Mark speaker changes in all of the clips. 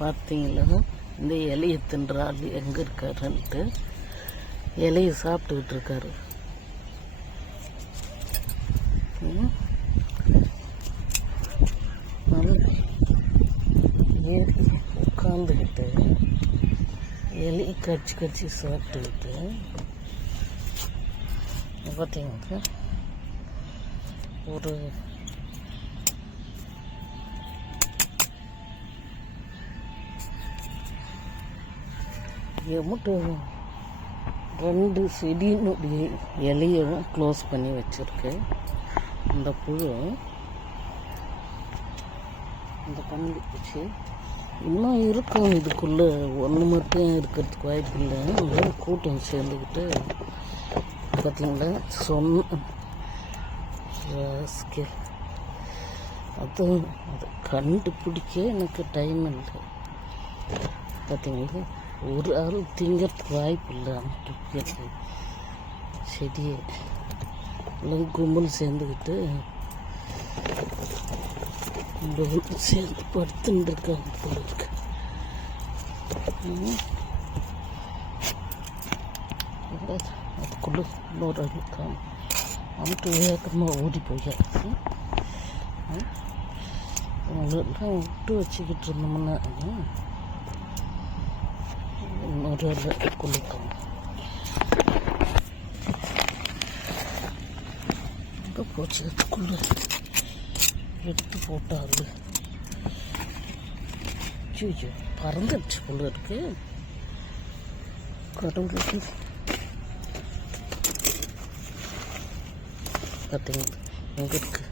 Speaker 1: பார்த்தீங்களா? இந்த இலையை தின்ற ஆள் எங்கே இருக்காருன்ட்டு. இலையை சாப்பிட்டுக்கிட்டு இருக்காரு. நல்லா உட்காந்துக்கிட்டு இலையை கடிச்சு கடிச்சு சாப்பிட்டுக்கிட்டு. பார்த்தீங்கன்னா ஒரு எமுட்டு ரெண்டு செடியினுடைய இலையவும் க்ளோஸ் பண்ணி வச்சுருக்கேன். இந்த புழு இந்த கண்ணு வச்சு இன்னும் இருக்கும் இதுக்குள்ளே ஒன்று மட்டும் இருக்கிறதுக்கு வாய்ப்பு இல்லை. கூட்டம் சேர்ந்துக்கிட்டு பார்த்தீங்களா? சொன்ன rascal. அது அது கண்டுபிடிக்க எனக்கு டைம் இல்லை. பார்த்தீங்களா? ஒரு ஆள் திங்கிறதுக்கு வாய்ப்பு இல்லை அமைக்கிறது செடியை எல்லாம் கும்பல் சேர்ந்துக்கிட்டு சேர்ந்து படுத்துன்னு இருக்காங்க போல இருக்கு. அதுக்குள்ள இன்னொரு ஆள் இருக்காங்க. வேகமாக ஓடி போயாச்சு அவங்களெல்லாம் விட்டு வச்சுக்கிட்டு இருந்தோம்னா ஒரு ஆள் எங்கே போச்சு? அதுக்குள்ள எடுத்து போட்டாரு. ஐயோ பறந்துடுச்சு போல இருக்கு. கடவுளுக்கு பார்த்தீங்க எங்கே இருக்கு?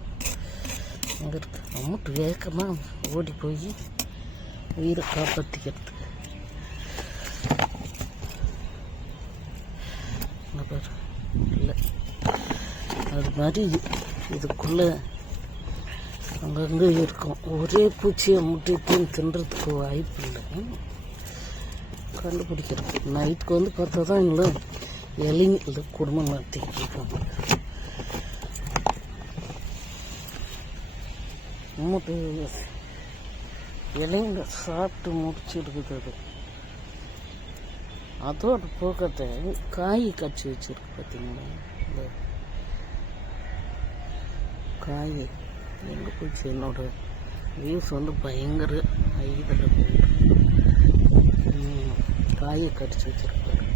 Speaker 1: எங்கே இருக்கு? அம்மட்டு வேகமாக ஓடி போய் உயிரை காப்பாற்றிக்கிறதுக்கு பாரு. இல்லை. அது மாதிரி இதுக்குள்ளே அங்கங்கே இருக்கும். ஒரே பூச்சியை முட்டைத்தையும் தின்றதுக்கு வாய்ப்பு இல்லை. கண்டுபிடிக்கிறது நைட்டுக்கு வந்து பார்த்தா தான் எங்களும் இலைங்க இல்லை குடும்பம் நடத்திக்கிட்டு இருக்காங்க. மூட்டு இலைங்க சாப்பிட்டு முடிச்சிருக்குது அது. அதோட போக்கத்தை காய் கட்சி வச்சுருக்கு பார்த்தீங்களா இந்த காய் எங்கே போச்சு என்னோட வியூஸ் வந்து பயங்கர ஐதில் போகுது காயை கடிச்சு வச்சிருக்காரு